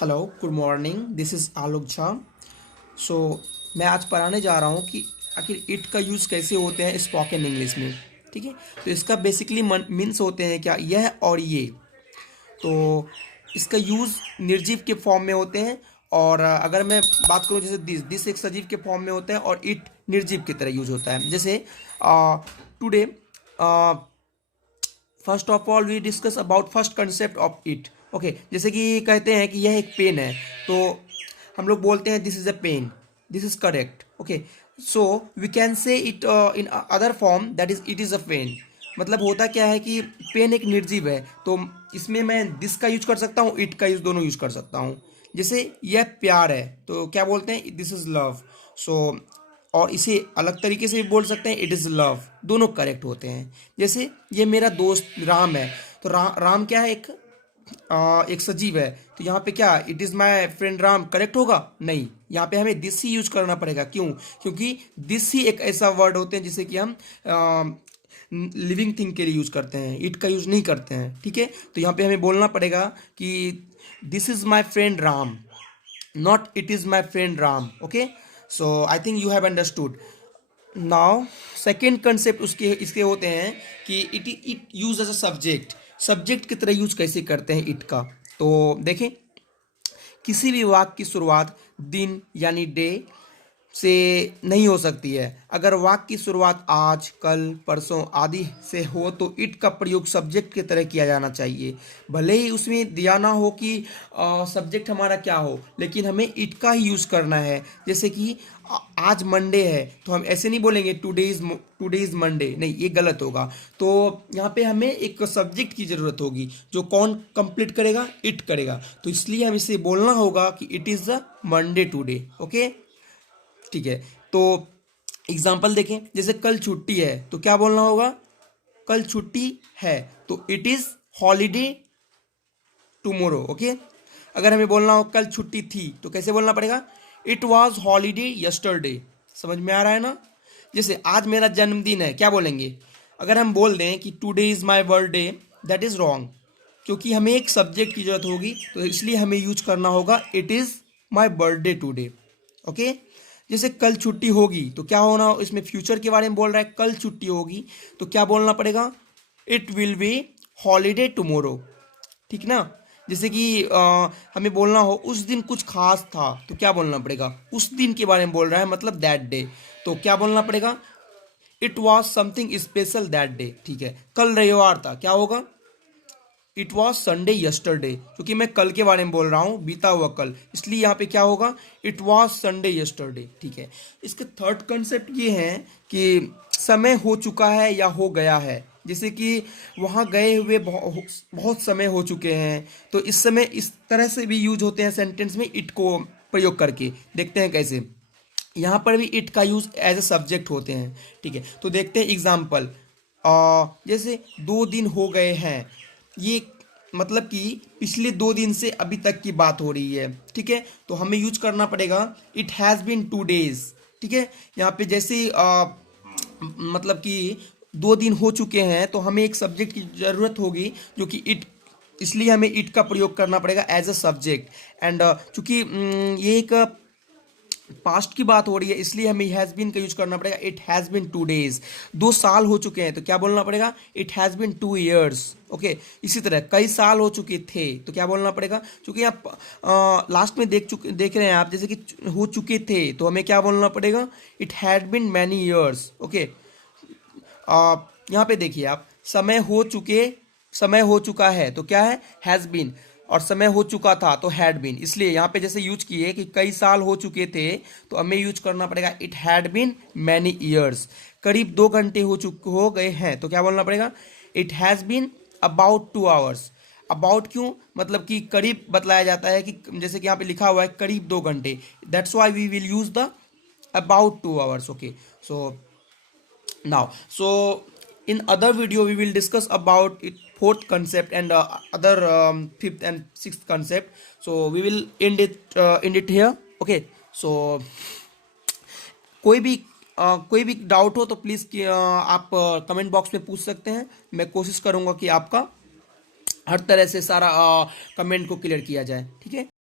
Hello, good morning. This is Alok Jha. So मैं आज पढ़ाने जा रहा हूँ कि आखिर इट का यूज़ कैसे होते हैं स्पोकन इंग्लिश में। ठीक है, तो इसका बेसिकली मीन्स होते हैं क्या, यह और ये। तो इसका यूज़ निर्जीव के फॉर्म में होते हैं। और अगर मैं बात करूँ जैसे दिस एक सजीव के फॉर्म में होता है और इट निर्जीव की तरह यूज होता है। जैसे today first of all we discuss about first concept of it. Okay, जैसे कि कहते हैं कि यह एक पेन है, तो हम लोग बोलते हैं this is a pen, this is correct. Okay, so we can say it in other form that is it is a pen. मतलब होता क्या है कि पेन एक निर्जीव है, तो इसमें मैं दिस का यूज कर सकता हूँ, इट का यूज दोनों यूज कर सकता हूँ। जैसे यह प्यार है तो क्या बोलते हैं, दिस इज लव। सो और इसे अलग तरीके से भी बोल सकते हैं, इट इज़ लव। दोनों करेक्ट होते हैं। जैसे ये मेरा दोस्त राम है, तो राम क्या है, एक सजीव है, तो यहाँ पे क्या it is my friend Ram correct होगा? नहीं, यहाँ पे हमें दिस ही यूज करना पड़ेगा। क्यों? क्योंकि दिस ही एक ऐसा वर्ड होते हैं जिसे कि हम लिविंग थिंग के लिए यूज करते हैं, इट का यूज नहीं करते हैं। ठीक है, तो यहाँ पे हमें बोलना पड़ेगा कि this is my friend Ram, not it is my friend ram. Okay, so I think you have understood now. Second concept उसके इसके होते हैं कि it use as a subject. Subject की तरह यूज कैसे करते हैं इट का, तो देखें। किसी भी वाक्य की शुरुआत दिन यानी डे से नहीं हो सकती है। अगर वाक्य की शुरुआत आज, कल, परसों आदि से हो तो इट का प्रयोग सब्जेक्ट की तरह किया जाना चाहिए। भले ही उसमें दिया ना हो कि सब्जेक्ट हमारा क्या हो, लेकिन हमें इट का ही यूज़ करना है। जैसे कि आज मंडे है, तो हम ऐसे नहीं बोलेंगे टुडे इज मंडे, नहीं, ये गलत होगा। तो यहाँ पे हमें एक सब्जेक्ट की ज़रूरत होगी, जो कौन कंप्लीट करेगा, इट करेगा। तो इसलिए हम इसे बोलना होगा कि it is a Monday today. Okay, ठीक है। तो एग्जाम्पल देखें, जैसे कल छुट्टी है तो क्या बोलना होगा, कल छुट्टी है, तो it is holiday tomorrow. Okay, अगर हमें बोलना हो कल छुट्टी थी तो कैसे बोलना पड़ेगा, इट वॉज हॉलीडे यस्टरडे। समझ में आ रहा है ना? जैसे आज मेरा जन्मदिन है, क्या बोलेंगे? अगर हम बोल दें कि today is my birthday, that is wrong, क्योंकि हमें एक सब्जेक्ट की जरूरत होगी, तो इसलिए हमें यूज करना होगा it is my birthday today. Okay, जैसे कल छुट्टी होगी तो क्या होना, इसमें फ्यूचर के बारे में बोल रहा है, कल छुट्टी होगी तो क्या बोलना पड़ेगा, it will be holiday tomorrow. ठीक ना? जैसे कि हमें बोलना हो उस दिन कुछ खास था तो क्या बोलना पड़ेगा, उस दिन के बारे में बोल रहा है, मतलब दैट डे, तो क्या बोलना पड़ेगा, it was something special that day. ठीक है, कल रविवार था, क्या होगा, इट वॉज संडे यस्टरडे, क्योंकि मैं कल के बारे में बोल रहा हूँ, बीता हुआ कल, इसलिए यहाँ पे क्या होगा, इट वॉज संडे यस्टरडे। ठीक है, इसके थर्ड कंसेप्ट ये है कि समय हो चुका है या हो गया है। जैसे कि वहाँ गए हुए बहुत समय हो चुके हैं, तो इस समय इस तरह से भी यूज होते हैं सेंटेंस में इट को प्रयोग करके। देखते हैं कैसे। यहाँ पर भी इट का यूज एज ए सब्जेक्ट होते हैं। ठीक है, तो देखते हैं एग्जाम्पल। जैसे 2 दिन हो गए हैं, ये मतलब कि पिछले 2 दिन से अभी तक की बात हो रही है। ठीक है, तो हमें यूज करना पड़ेगा इट हैज़ बीन 2 days। ठीक है, यहाँ पे जैसे मतलब कि 2 दिन हो चुके हैं, तो हमें एक सब्जेक्ट की ज़रूरत होगी जो कि इट, इसलिए हमें इट का प्रयोग करना पड़ेगा एज अ सब्जेक्ट। एंड चूंकि ये एक पास्ट की बात हो रही है, इसलिए हमें हैज़ बीन का यूज करना पड़ेगा, इट हैज़ बीन 2 days। 2 साल हो चुके हैं तो क्या बोलना पड़ेगा, it has been 2 years। Okay, इसी तरह कई साल हो चुके थे तो क्या बोलना पड़ेगा, क्योंकि आप लास्ट में देख रहे हैं आप, जैसे कि हो चुके थे तो हमें क्या बोलना पड़ेगा, it had been many years. Okay, यहाँ पे देखिए आप, समय हो चुका है तो क्या है, हैज़ बीन, और समय हो चुका था तो हैड बीन। इसलिए यहाँ पे जैसे यूज किए कि कई साल हो चुके थे, तो हमें यूज करना पड़ेगा it had been many years. करीब 2 घंटे हो गए हैं तो क्या बोलना पड़ेगा, it has been about 2 hours। About क्यों, मतलब कि करीब बतलाया जाता है कि जैसे कि यहाँ पे लिखा हुआ है करीब 2 घंटे, that's why we will use the about 2 hours। Okay, so now, so in other video we will discuss about it fourth concept and other fifth and sixth concept. So we will end it here. Okay, so कोई भी doubt हो तो please आप comment box में पूछ सकते हैं। मैं कोशिश करूंगा कि आपका हर तरह से सारा कमेंट को क्लियर किया जाए। ठीक है,